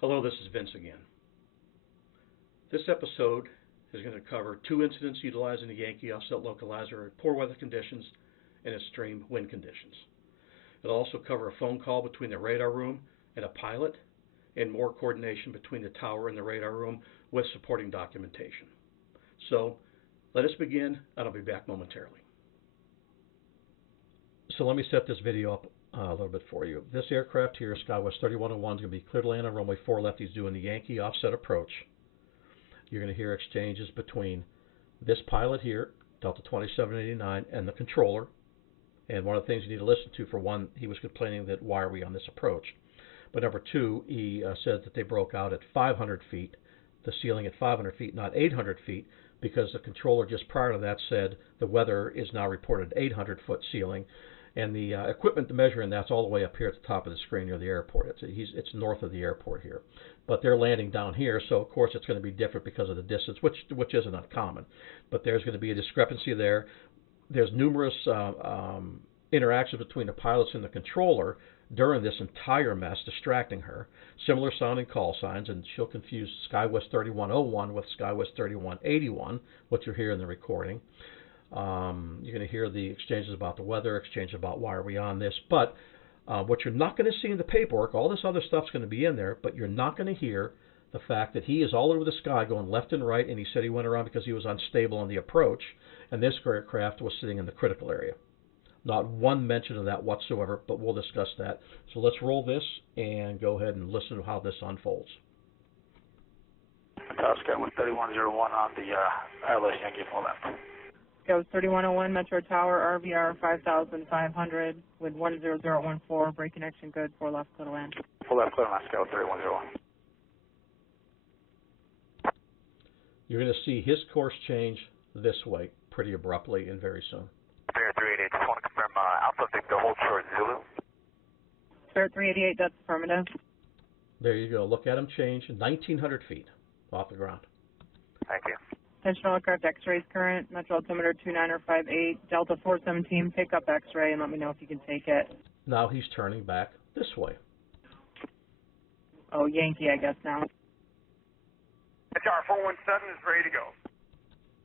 Hello, this is Vince again. This episode is going to cover two incidents utilizing the Yankee offset localizer in poor weather conditions and extreme wind conditions. It'll also cover a phone call between the radar room and a pilot and more coordination between the tower and the radar room with supporting documentation. So let us begin, and I'll be back momentarily. So let me set this video up a little bit for you. This aircraft here, SkyWest 3101, is going to be cleared to land on runway 4 left. He's doing the Yankee offset approach. You're going to hear exchanges between this pilot here, Delta 2789, and the controller. And one of the things you need to listen to, for one, he was complaining that why are we on this approach? But number two, he said that they broke out at 500 feet, the ceiling at 500 feet, not 800 feet, because the controller just prior to that said the weather is now reported 800-foot ceiling. And the equipment to measure, and that's all the way up here at the top of the screen near the airport. It's north of the airport here. But they're landing down here, so of course it's going to be different because of the distance, which isn't uncommon. But there's going to be a discrepancy there. There's numerous interactions between the pilots and the controller during this entire mess, distracting her. Similar sounding call signs, and she'll confuse SkyWest 3101 with SkyWest 3181, what you hear in the recording. You're going to hear the exchanges about the weather, exchanges about why are we on this. But what you're not going to see in the paperwork, all this other stuff's going to be in there, but you're not going to hear the fact that he is all over the sky going left and right, and he said he went around because he was unstable on the approach, and this aircraft was sitting in the critical area. Not one mention of that whatsoever, but we'll discuss that. So let's roll this and go ahead and listen to how this unfolds. SkyWest 3101 on the ILS Yankee full left. SkyWest 3101, Metro Tower, RVR 5500 with 10014, brake connection good, 4 left, clear to land. 4 left, clear to land, SkyWest 3101. You're going to see his course change this way pretty abruptly and very soon. Spirit 388, just want to confirm Alpha Victor hold short Zulu. Spirit 388, that's affirmative. There you go. Look at him change 1,900 feet off the ground. Thank you. Attention aircraft X-rays current, Metro altimeter 2958, Delta 417, pick up X-ray and let me know if you can take it. Now he's turning back this way. Oh, Yankee, I guess now. HR 417 is ready to go.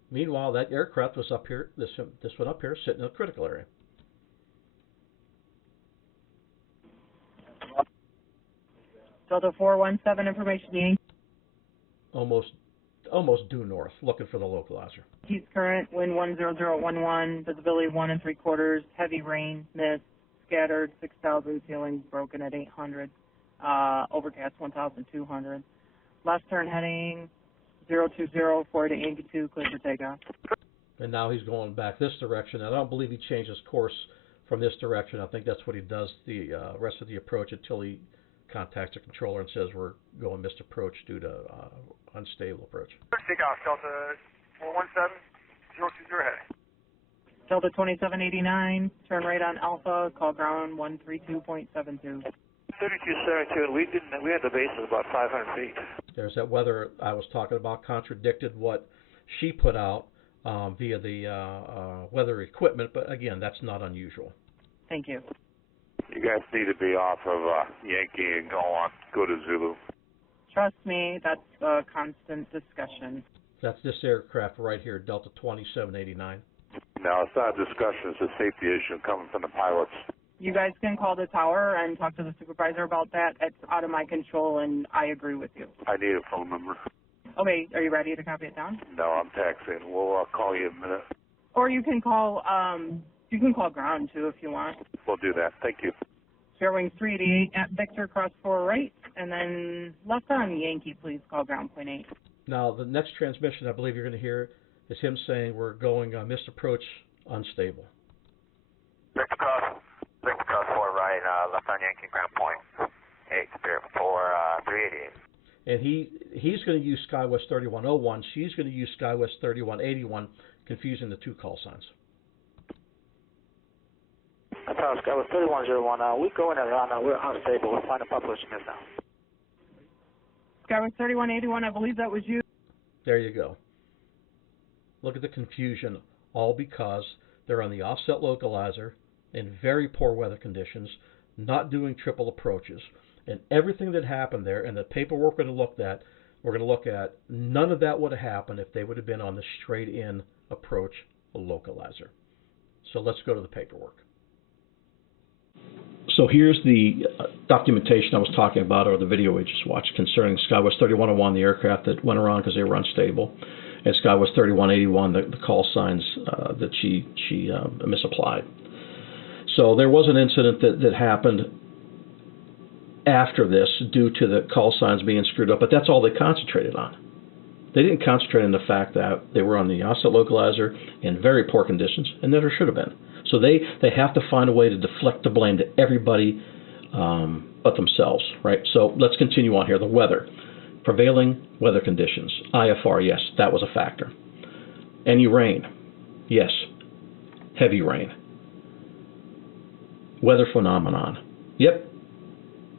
Meanwhile, that aircraft was up here, this one up here, sitting in a critical area. Delta 417, information Yankee. Almost due north, looking for the localizer. He's current, wind 10011, visibility 1 3/4, heavy rain, mist, scattered 6,000, ceiling broken at 800, overcast 1,200. Left turn heading 020, 48 Yankee 2, clear for takeoff. And now he's going back this direction. I don't believe he changed his course from this direction. I think that's what he does the rest of the approach until he contacts the controller and says we're going missed approach due to unstable approach. Takeoff, Delta 417, 020 heading. Delta 2789, turn right on Alpha, call ground 132.72. 3272, we had the base of about 500 feet. There's that weather I was talking about, contradicted what she put out via the weather equipment, but again, that's not unusual. Thank you. You guys need to be off of Yankee and go to Zulu. Trust me, that's a constant discussion. That's this aircraft right here, Delta 2789. No, it's not a discussion, it's a safety issue coming from the pilots. You guys can call the tower and talk to the supervisor about that. It's out of my control, and I agree with you. I need a phone number. Okay, are you ready to copy it down? No, I'm taxiing. We'll call you in a minute. Or you can call ground too if you want. We'll do that. Thank you. Fairwing 388 at Victor, cross 4 right, and then left on Yankee, please call ground .8. Now, the next transmission I believe you're going to hear is him saying we're going missed approach unstable. Victor cross 4 right, left on Yankee, ground .8, Spirit 388. And he's going to use SkyWest 3101. She's going to use SkyWest 3181, confusing the two call signs. SkyWest 3101, we go in and we're unstable. We're flying a population miss now. SkyWest 3181, I believe that was you. There you go. Look at the confusion, all because they're on the offset localizer in very poor weather conditions, not doing triple approaches. And everything that happened there and the paperwork we're going to look at, none of that would have happened if they would have been on the straight-in approach localizer. So let's go to the paperwork. So here's the documentation I was talking about, or the video we just watched, concerning SkyWest 3101, the aircraft that went around because they were unstable, and SkyWest 3181, the call signs that she misapplied. So there was an incident that happened after this due to the call signs being screwed up, but that's all they concentrated on. They didn't concentrate on the fact that they were on the offset localizer in very poor conditions, and never should have been. So they have to find a way to deflect the blame to everybody but themselves, right? So let's continue on here. The weather. Prevailing weather conditions. IFR, yes, that was a factor. Any rain? Yes. Heavy rain. Weather phenomenon. Yep.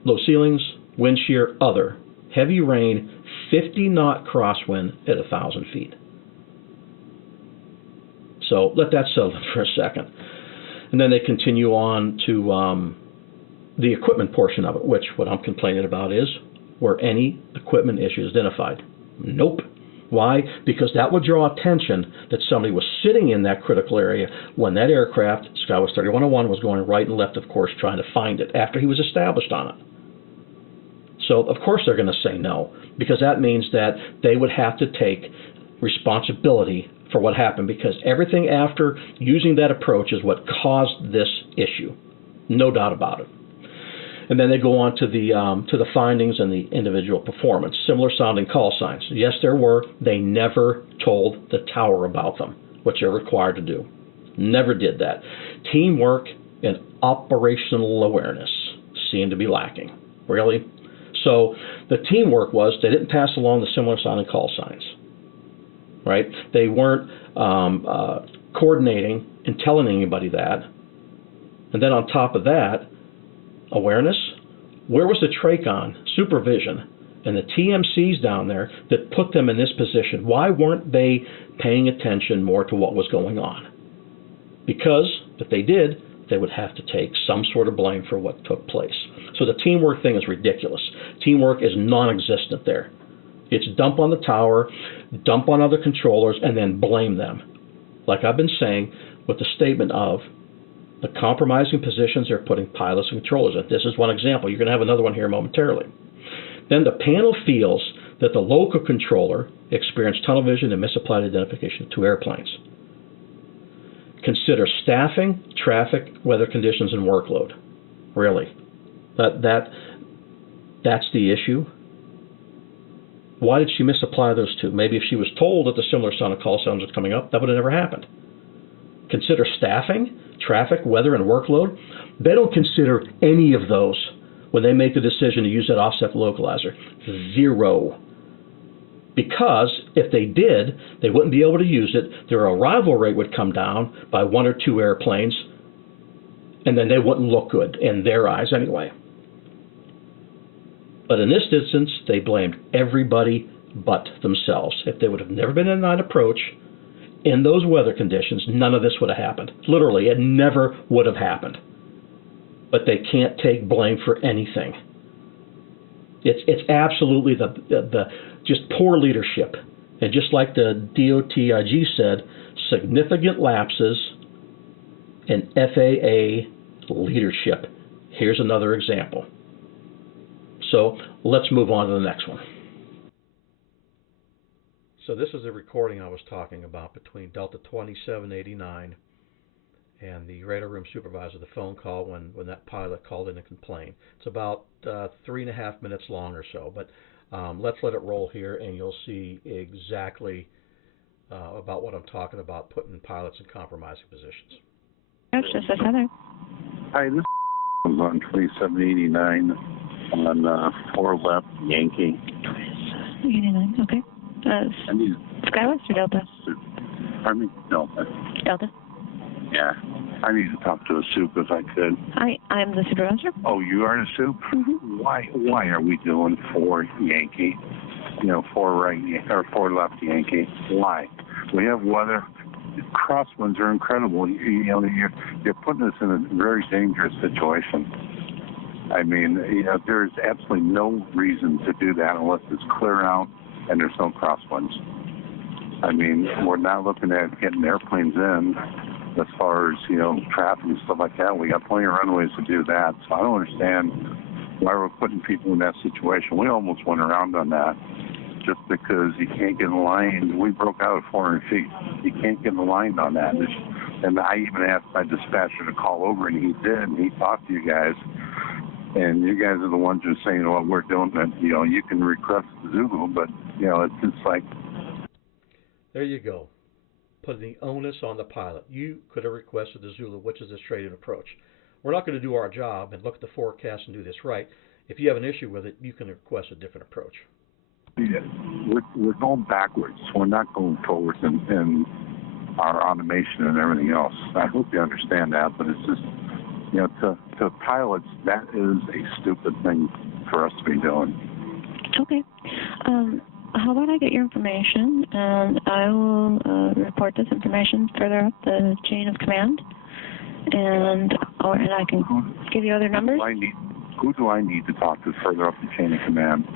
Low ceilings, wind shear, other. Heavy rain, 50-knot crosswind at 1,000 feet. So let that settle in for a second. And then they continue on to the equipment portion of it, which what I'm complaining about is, were any equipment issues identified? Nope. Why? Because that would draw attention that somebody was sitting in that critical area when that aircraft, SkyWest 3101, was going right and left, of course, trying to find it after he was established on it. So, of course, they're going to say no, because that means that they would have to take responsibility for what happened, because everything after using that approach is what caused this issue. No doubt about it. And then they go on to the findings and the individual performance. Similar sounding call signs. Yes, there were. They never told the tower about them, which they're required to do. Never did that. Teamwork and operational awareness seemed to be lacking. Really? So the teamwork was they didn't pass along the similar sounding call signs. Right? They weren't coordinating and telling anybody that. And then on top of that, awareness. Where was the TRACON supervision and the TMCs down there that put them in this position? Why weren't they paying attention more to what was going on? Because if they did, they would have to take some sort of blame for what took place. So the teamwork thing is ridiculous. Teamwork is non-existent there. It's dump on the tower, dump on other controllers, and then blame them. Like I've been saying with the statement of the compromising positions they're putting pilots and controllers in. This is one example. You're going to have another one here momentarily. Then the panel feels that the local controller experienced tunnel vision and misapplied identification of two airplanes. Consider staffing, traffic, weather conditions, and workload. Really? That's the issue? Why did she misapply those two? Maybe if she was told that the similar sound call sounds was coming up, that would have never happened. Consider staffing, traffic, weather, and workload. They don't consider any of those when they make the decision to use that offset localizer. Zero. Because if they did, they wouldn't be able to use it. Their arrival rate would come down by 1 or 2 airplanes, and then they wouldn't look good in their eyes anyway. But in this instance, they blamed everybody but themselves. If they would have never been in that approach, in those weather conditions, none of this would have happened. Literally, it never would have happened. But they can't take blame for anything. It's absolutely the just poor leadership. And just like the DOTIG said, significant lapses in FAA leadership. Here's another example. So let's move on to the next one. So this is the recording I was talking about between Delta 2789 and the radar room supervisor, the phone call when that pilot called in to complain. It's about 3.5 minutes long or so, but let's let it roll here and you'll see exactly about what I'm talking about, putting pilots in compromising positions. This is Heather. Hi, this is on 2789 on 4 left Yankee. 2789, okay. Skywest or Delta? Pardon me? Delta. Delta? Yeah. I need to talk to a soup if I could. Hi, I'm the supervisor. Oh, you are the soup? Mm-hmm. Why are we doing 4 Yankee? 4 right or 4 left Yankee. Why? We have weather. Crosswinds are incredible. You're putting us in a very dangerous situation. I mean, there's absolutely no reason to do that unless it's clear out and there's no crosswinds. I mean, we're not looking at getting airplanes in as far as, traffic and stuff like that. We got plenty of runways to do that. So I don't understand why we're putting people in that situation. We almost went around on that just because you can't get in line. We broke out at 400 feet. You can't get in the line on that. And I even asked my dispatcher to call over, and he did, and he talked to you guys. And you guys are the ones who are saying what we're doing, that, you can request the Zulu, but, it's just like... There you go. Putting the onus on the pilot. You could have requested the Zulu, which is a straight-in approach. We're not going to do our job and look at the forecast and do this right. If you have an issue with it, you can request a different approach. Yeah, we're going backwards. We're not going forwards in our automation and everything else. I hope you understand that, but it's just, to pilots, that is a stupid thing for us to be doing. Okay. How about I get your information, and I will report this information further up the chain of command, and I can give you other numbers. Who do I need to talk to further up the chain of command?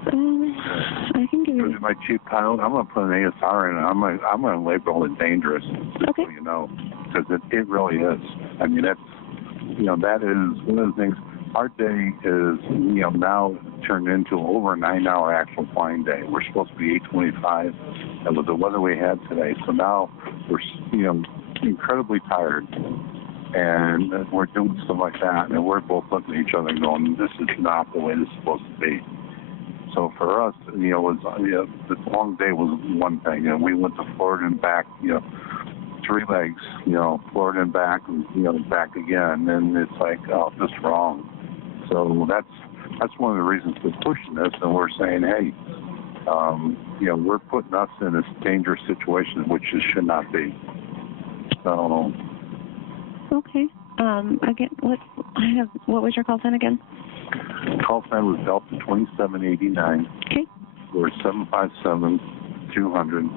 I can give you... My chief pilot, I'm going to put an ASR in it. I'm going to label it dangerous, okay. so you know, because it really is. I mean, that's, that is one of the things. Our day is, now turned into over a 9-hour actual flying day. We're supposed to be 8:25, and with the weather we had today, so now we're, incredibly tired. And we're doing stuff like that, and we're both looking at each other and going, this is not the way this is supposed to be. So for us, the long day was one thing. We went to Florida and back, 3 legs, Florida and back, and back again, and it's like, oh, this is wrong. So that's one of the reasons for pushing this, and we're saying, hey, we're putting us in this dangerous situation, which it should not be. So... Okay. Again, what was your call sign again? Call sign was Delta 2789. Okay. We're 757-200,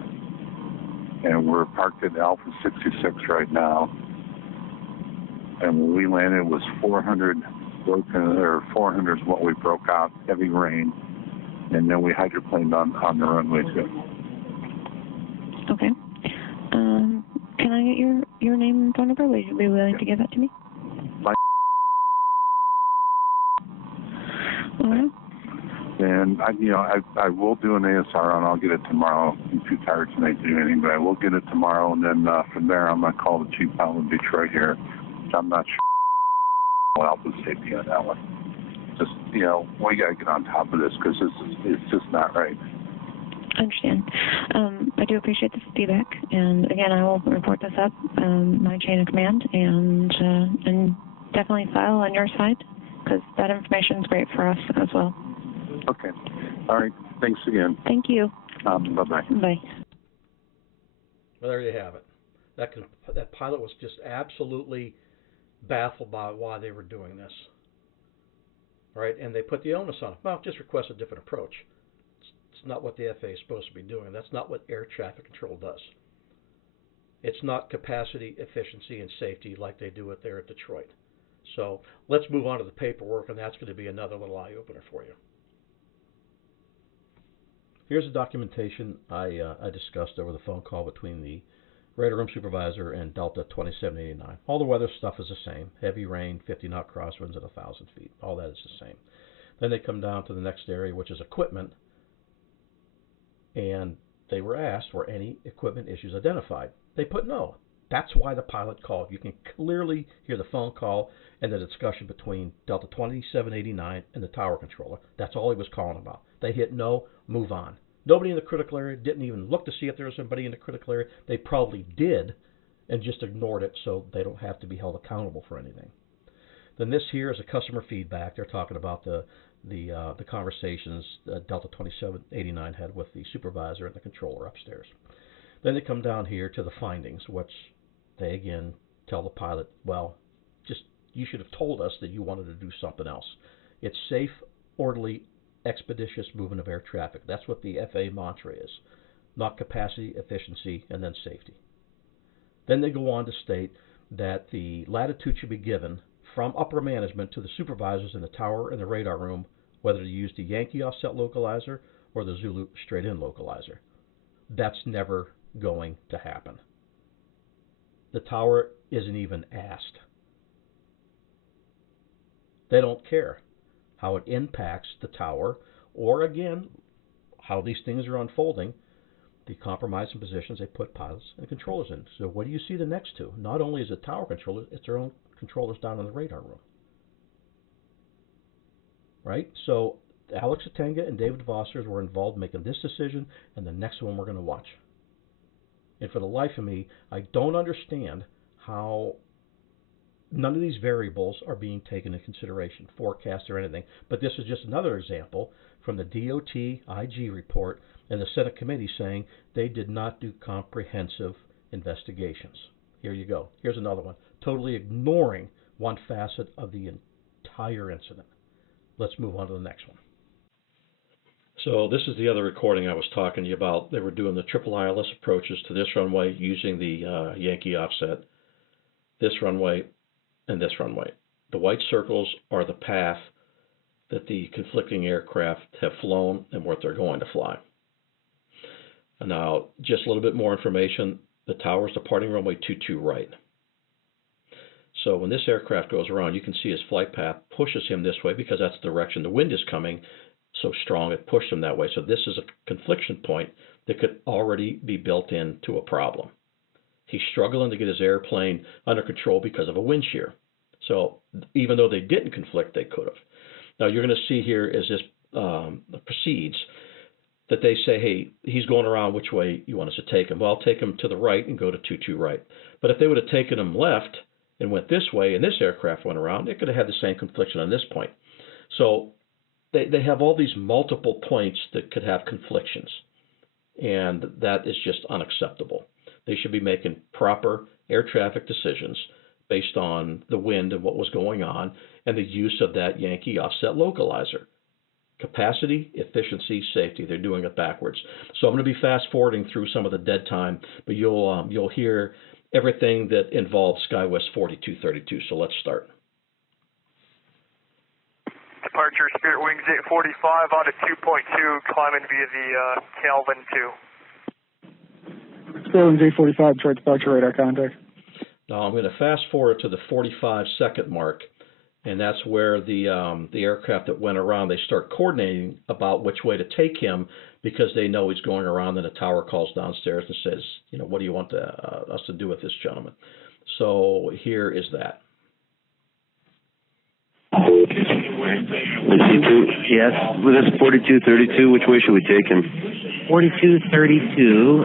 and we're parked at Alpha 66 right now. And when we landed, it was 400 is what we broke out, heavy rain, and then we hydroplaned on the runway too. Okay. Can I get your name and phone number? Would you be willing to give that to me? All right. And I will do an ASR, and I'll get it tomorrow. I'm too tired tonight to do anything, but I will get it tomorrow, and then from there I'm going to call the chief pilot in Detroit here. I'm not sure what else is safety on that one. Just, we got to get on top of this because it's just not right. I understand. I do appreciate the feedback, and again, I will report this up my chain of command, and definitely file on your side because that information is great for us as well. Okay. All right. Thanks again. Thank you. Bye-bye. Bye. Well, there you have it. That pilot was just absolutely baffled by why they were doing this. All right, and they put the onus on it. Well, just request a different approach. It's not what the FAA is supposed to be doing. That's not what air traffic control does. It's not capacity, efficiency, and safety like they do it there at Detroit. So let's move on to the paperwork, and that's going to be another little eye-opener for you. Here's the documentation I discussed over the phone call between the radar room supervisor and Delta 2789. All the weather stuff is the same. Heavy rain, 50-knot crosswinds at 1,000 feet. All that is the same. Then they come down to the next area, which is equipment. And they were asked, were any equipment issues identified? They put no. That's why the pilot called. You can clearly hear the phone call and the discussion between Delta 2789 and the tower controller. That's all he was calling about. They hit no, move on. Nobody in the critical area didn't even look to see if there was somebody in the critical area. They probably did and just ignored it so they don't have to be held accountable for anything. Then this here is a customer feedback. They're talking about the conversations Delta 2789 had with the supervisor and the controller upstairs. Then they come down here to the findings, which they again tell the pilot, well, just you should have told us that you wanted to do something else. It's safe, orderly, expeditious movement of air traffic. That's what the FAA mantra is, not capacity, efficiency, and then safety. Then they go on to state that the latitude should be given from upper management to the supervisors in the tower and the radar room whether to use the Yankee offset localizer or the Zulu straight-in localizer. That's never going to happen. The tower isn't even asked. They don't care how it impacts the tower or, again, how these things are unfolding, the compromising positions they put pilots and controllers in. So what do you see the next two? Not only is it tower controllers, it's their own controllers down in the radar room. Right? So Alex Atenga and David Vossers were involved in making this decision and the next one we're going to watch. And for the life of me, I don't understand how none of these variables are being taken into consideration, forecasts or anything. But this is just another example from the DOT IG report and the Senate committee saying they did not do comprehensive investigations. Here you go. Here's another one, totally ignoring one facet of the entire incident. Let's move on to the next one. So this is the other recording I was talking to you about. They were doing the triple ILS approaches to this runway using the Yankee offset, this runway, and this runway. The white circles are the path that the conflicting aircraft have flown and what they're going to fly. And now, just a little bit more information. The tower is departing runway 22 right. So when this aircraft goes around, you can see his flight path pushes him this way because that's the direction the wind is coming so strong it pushed him that way. So this is a confliction point that could already be built into a problem. He's struggling to get his airplane under control because of a wind shear. So even though they didn't conflict, they could have. Now you're going to see here as this proceeds that they say, hey, he's going around, which way you want us to take him? Well, I'll take him to the right and go to 22 right. But if they would have taken him left and went this way and this aircraft went around, it could have had the same confliction on this point. So they have all these multiple points that could have conflictions, and that is just unacceptable. They should be making proper air traffic decisions based on the wind and what was going on and the use of that Yankee offset localizer. Capacity, efficiency, safety. They're doing it backwards. So I'm going to be fast forwarding through some of the dead time, but you'll hear everything that involves SkyWest 4232. So let's start. Departure Spirit Wings 845 on to 2.2, climbing via the Calvin 2. Spirit Wings 845, Detroit departure radar contact. Now I'm going to fast forward to the 45-second mark, and that's where the aircraft that went around, they start coordinating about which way to take him because they know he's going around, and the tower calls downstairs and says, you know, what do you want us to do with this gentleman? So here is that. Yes, with this 4232, which way should we take him? 4232,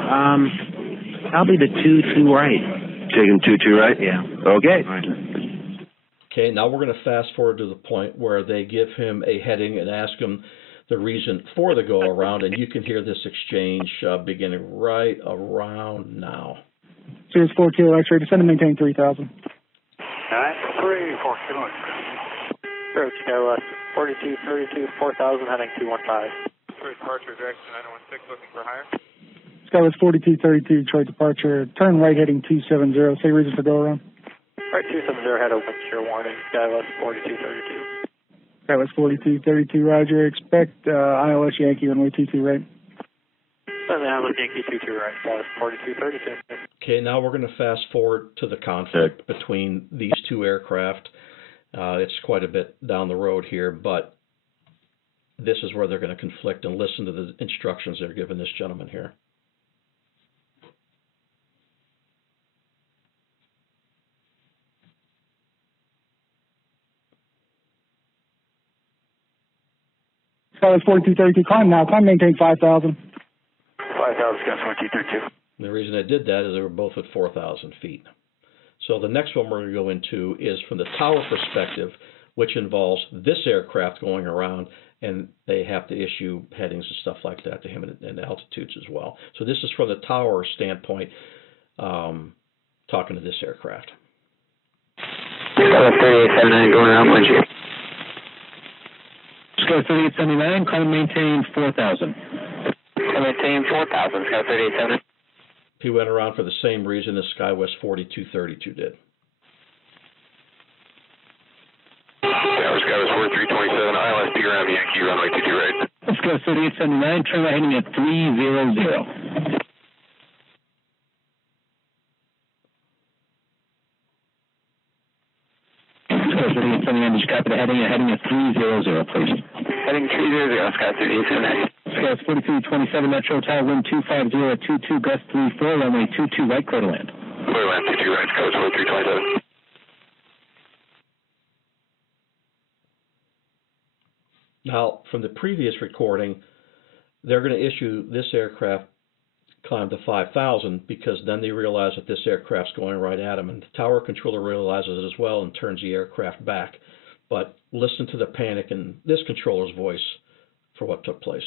probably the 22 right. Take him 22 right? Yeah. Okay. Okay, now we're going to fast forward to the point where they give him a heading and ask him the reason for the go around, and you can hear this exchange beginning right around now. Sirius 4 Kilo X-ray, descend and maintain 3,000. 9-3, 4 Kilo. Approach SkyWest 4232, 4,000, heading 215. Departure direction 916, looking for higher. SkyWest 4232, Detroit departure, turn right heading 270, say reason for go around. Right, 270, head open, sure warning, SkyWest 4232. SkyWest 4232, roger, expect ILS Yankee runway 22 right. ILS Yankee 22 right, SkyWest 4232. Okay, now we're going to fast forward to the conflict between these two aircraft. It's quite a bit down the road here, but this is where they're going to conflict, and listen to the instructions they're giving this gentleman here. SkyWest 4232, climb now, climb maintain 5,000. 5,000, SkyWest 4232. The reason I did that is they were both at 4,000 feet. So the next one we're going to go into is from the tower perspective, which involves this aircraft going around, and they have to issue headings and stuff like that to him and altitudes as well. So this is from the tower standpoint, talking to this aircraft. 3879 going around, punch you. Sky 3879, climb maintain 4,000. Maintain 4,000, Sky 3879. He went around for the same reason as SkyWest 4232 did. Coast 4327, ILS Ground Yankee, runway 22 right. Let's go 3879, turn right heading at 300. Let's go 3879, just copy the heading at 300, please. Heading 300, Sky 3879. Scales 4327 Metro Tower, wind 250 at 22, gust 34, runway 22 right, clear to land. Clear to land, 22 right, Coast 4327. Now, from the previous recording, they're going to issue this aircraft climb to 5,000 because then they realize that this aircraft's going right at them, and the tower controller realizes it as well and turns the aircraft back. But listen to the panic in this controller's voice for what took place.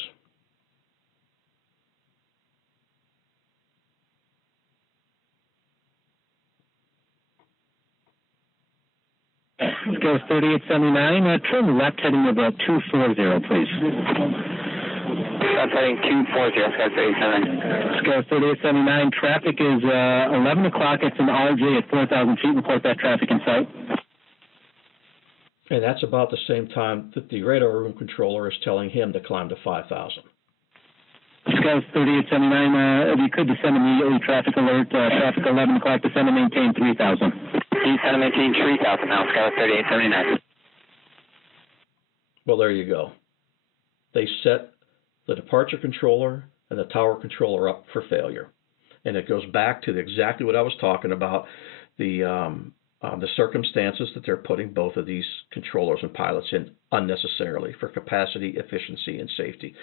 Let's go 3879, turn left heading about 240, please. That's heading 240, Sky 3879. Let's go 3879, traffic is 11 o'clock, it's an RJ at 4,000 feet, report that traffic in sight. And that's about the same time that the radar room controller is telling him to climb to 5,000. Let's go 3879, if you could descend immediately, traffic alert, traffic 11 o'clock, descend and maintain 3,000. Descend and maintain 3,000 now, Sky 3879. Well, there you go. They set the departure controller and the tower controller up for failure. And it goes back to exactly what I was talking about, the circumstances that they're putting both of these controllers and pilots in unnecessarily for capacity, efficiency, and safety.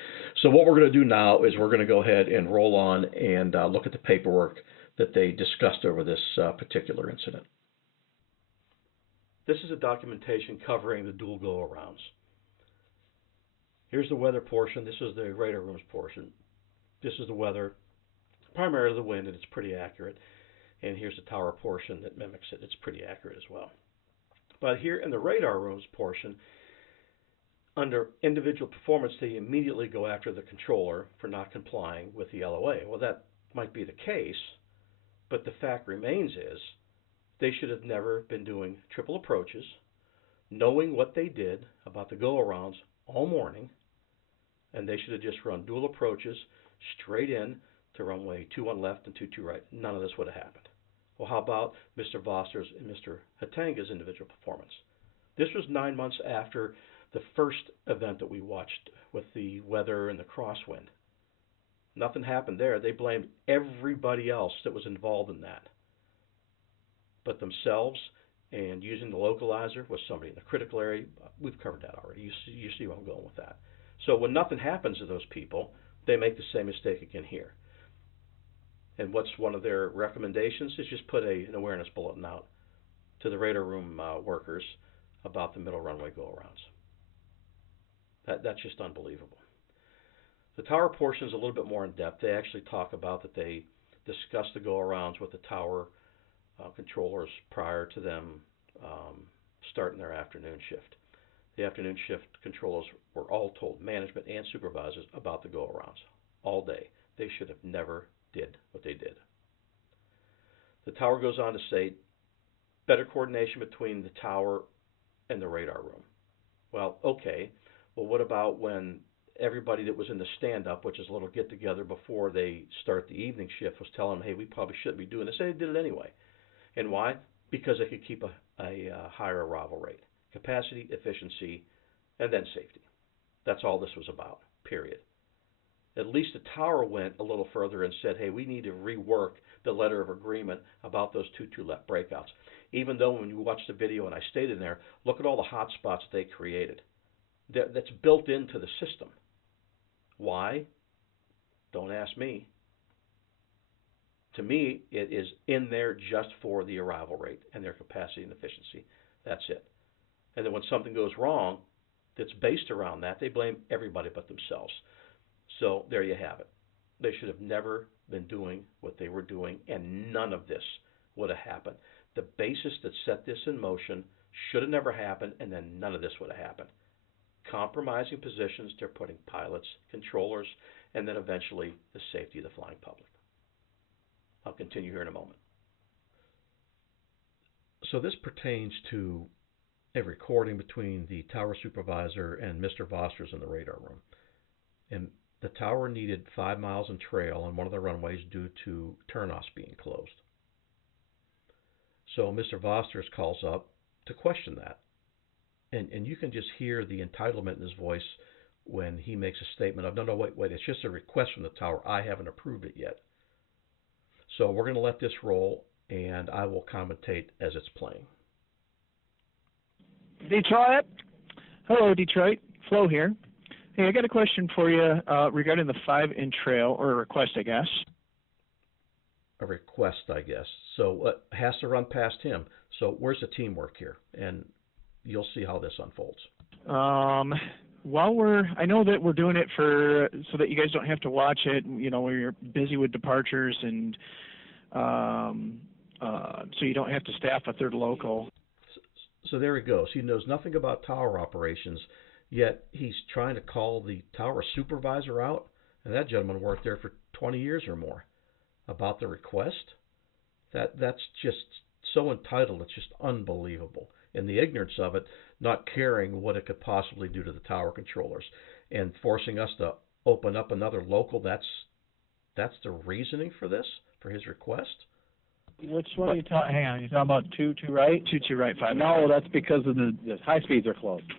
So what we're going to do now is we're going to go ahead and roll on and look at the paperwork that they discussed over this particular incident. This is a documentation covering the dual go-arounds. Here's the weather portion. This is the radar rooms portion. This is the weather, primarily the wind, and it's pretty accurate. And here's the tower portion that mimics it. It's pretty accurate as well. But here in the radar rooms portion, under individual performance, they immediately go after the controller for not complying with the LOA. Well, that might be the case, but the fact remains is they should have never been doing triple approaches, knowing what they did about the go-arounds all morning, and they should have just run dual approaches straight in to runway 21 left and 22 right. None of this would have happened. Well, how about Mr. Voster's and Mr. Hatanga's individual performance? This was 9 months after the first event that we watched with the weather and the crosswind. Nothing happened there. They blamed everybody else that was involved in that, but themselves, and using the localizer with somebody in the critical area. We've covered that already. You see where I'm going with that. So when nothing happens to those people, they make the same mistake again here. And what's one of their recommendations is just put an awareness bulletin out to the radar room workers about the middle runway go-arounds. That's just unbelievable. The tower portion is a little bit more in depth. They actually talk about that they discussed the go-arounds with the tower controllers prior to them starting their afternoon shift. The afternoon shift controllers were all told, management and supervisors, about the go-arounds all day. They should have never did what they did. The tower goes on to say, better coordination between the tower and the radar room. Well, okay. Well, what about when everybody that was in the stand-up, which is a little get-together before they start the evening shift, was telling them, hey, we probably shouldn't be doing this. They did it anyway. And why? Because they could keep a higher arrival rate. Capacity, efficiency, and then safety. That's all this was about, period. At least the tower went a little further and said, hey, we need to rework the letter of agreement about those 2-2 left breakouts. Even though when you watch the video and I stayed in there, look at all the hot spots they created. That's built into the system. Why? Don't ask me. To me, it is in there just for the arrival rate and their capacity and efficiency. That's it. And then when something goes wrong that's based around that, they blame everybody but themselves. So there you have it. They should have never been doing what they were doing, and none of this would have happened. The basis that set this in motion should have never happened, and then none of this would have happened. Compromising positions, they're putting pilots, controllers, and then eventually the safety of the flying public. I'll continue here in a moment. So this pertains to a recording between the tower supervisor and Mr. Voster's in the radar room. And the tower needed 5 miles in trail on one of the runways due to turnoffs being closed. So Mr. Voster's calls up to question that. And you can just hear the entitlement in his voice when he makes a statement of, no, wait, it's just a request from the tower. I haven't approved it yet. So we're going to let this roll, and I will commentate as it's playing. Detroit. Hello, Detroit. Flo here. Hey, I got a question for you regarding the 5-inch trail, or a request, I guess. A request, I guess. So it has to run past him. So where's the teamwork here? And you'll see how this unfolds. I know that we're doing it so that you guys don't have to watch it, you know, when you're busy with departures, and so you don't have to staff a third local. So there he goes. He knows nothing about tower operations, yet he's trying to call the tower supervisor out, and that gentleman worked there for 20 years or more, about the request. That's just so entitled. It's just unbelievable. And the ignorance of it, not caring what it could possibly do to the tower controllers, and forcing us to open up another local. That's the reasoning for this, for his request. Which one are you talking? Hang on, you talking about two right? Two right, 5. No, that's because of the high speeds are closed.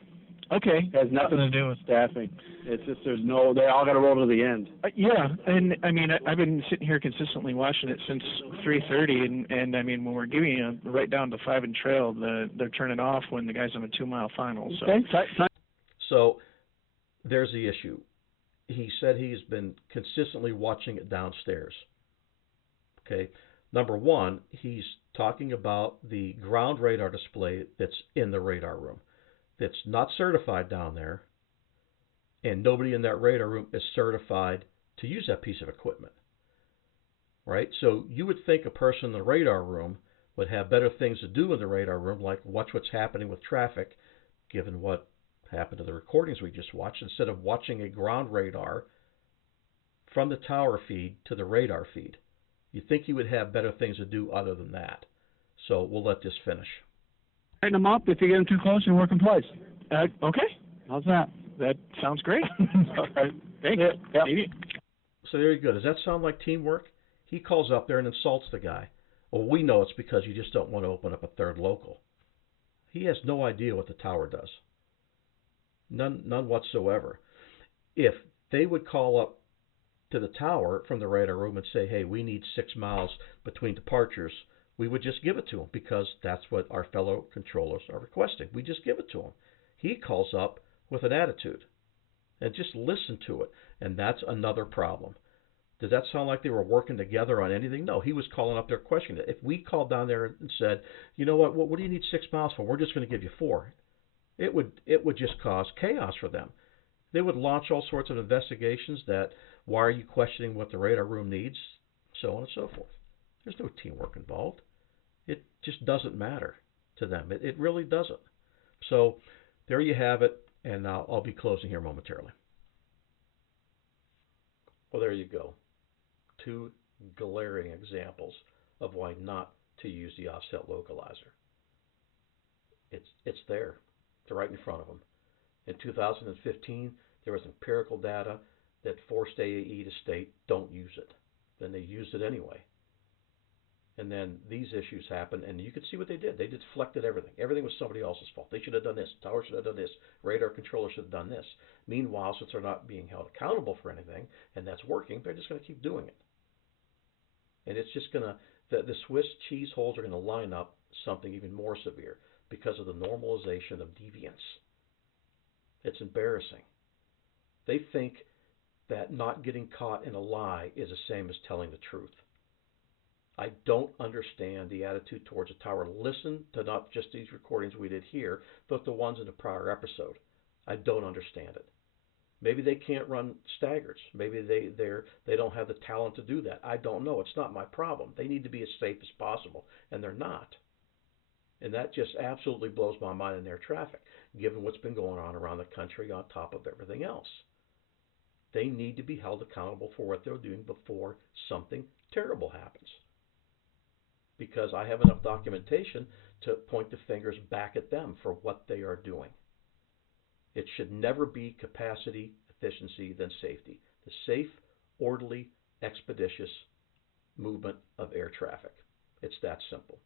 Okay. It has nothing to do with staffing. It's just they all got to roll to the end. Yeah, and I mean I've been sitting here consistently watching it since 3:30, and I mean when we're giving you right down to 5-inch trail, they're turning off when the guy's on a 2-mile final. So. Okay. So there's the issue. He said he's been consistently watching it downstairs. Okay. Number one, he's talking about the ground radar display that's in the radar room. That's not certified down there, and nobody in that radar room is certified to use that piece of equipment. Right? So you would think a person in the radar room would have better things to do in the radar room, like watch what's happening with traffic, given what happened to the recordings we just watched, instead of watching a ground radar from the tower feed to the radar feed. You'd think he would have better things to do other than that. So we'll let this finish. Tighten them up. If you get them too close, you work in place. Okay. How's that? That sounds great. All right. Thanks. Yep. So there you go. Does that sound like teamwork? He calls up there and insults the guy. Well, we know it's because you just don't want to open up a third local. He has no idea what the tower does. None whatsoever. If they would call up to the tower from the radar room and say, hey, we need 6 miles between departures, we would just give it to him because that's what our fellow controllers are requesting. We just give it to him. He calls up with an attitude. And just listen to it. And that's another problem. Does that sound like they were working together on anything? No, he was calling up there questioning it. If we called down there and said, you know what do you need 6 miles for? We're just going to give you 4. It would just cause chaos for them. They would launch all sorts of investigations that, why are you questioning what the radar room needs, so on and so forth. There's no teamwork involved. It just doesn't matter to them. It really doesn't. So there you have it, and I'll be closing here momentarily. Well, there you go. 2 glaring examples of why not to use the offset localizer. It's there. It's right in front of them. In 2015, there was empirical data that forced AAE to state, don't use it. Then they used it anyway. And then these issues happened, and you could see what they did. They deflected everything. Everything was somebody else's fault. They should have done this. Tower should have done this. Radar controller should have done this. Meanwhile, since they're not being held accountable for anything, and that's working, they're just going to keep doing it. And it's just going to, the Swiss cheese holes are going to line up something even more severe because of the normalization of deviance. It's embarrassing. They think that not getting caught in a lie is the same as telling the truth. I don't understand the attitude towards a tower. Listen to not just these recordings we did here, but the ones in the prior episode. I don't understand it. Maybe they can't run staggers. Maybe they don't have the talent to do that. I don't know. It's not my problem. They need to be as safe as possible, and they're not. And that just absolutely blows my mind in their traffic, given what's been going on around the country on top of everything else. They need to be held accountable for what they're doing before something terrible happens. because I have enough documentation to point the fingers back at them for what they are doing. It should never be capacity, efficiency, then safety. The safe, orderly, expeditious movement of air traffic. It's that simple.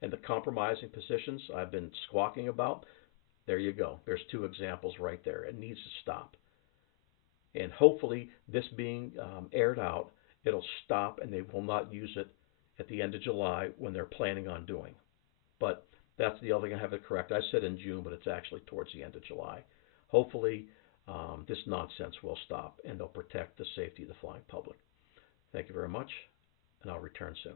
And the compromising positions I've been squawking about, there you go. There's two examples right there. It needs to stop. And hopefully this being aired out, it'll stop and they will not use it at the end of July when they're planning on doing. But that's the other thing I have to correct. I said in June, but it's actually towards the end of July. Hopefully this nonsense will stop and they'll protect the safety of the flying public. Thank you very much, and I'll return soon.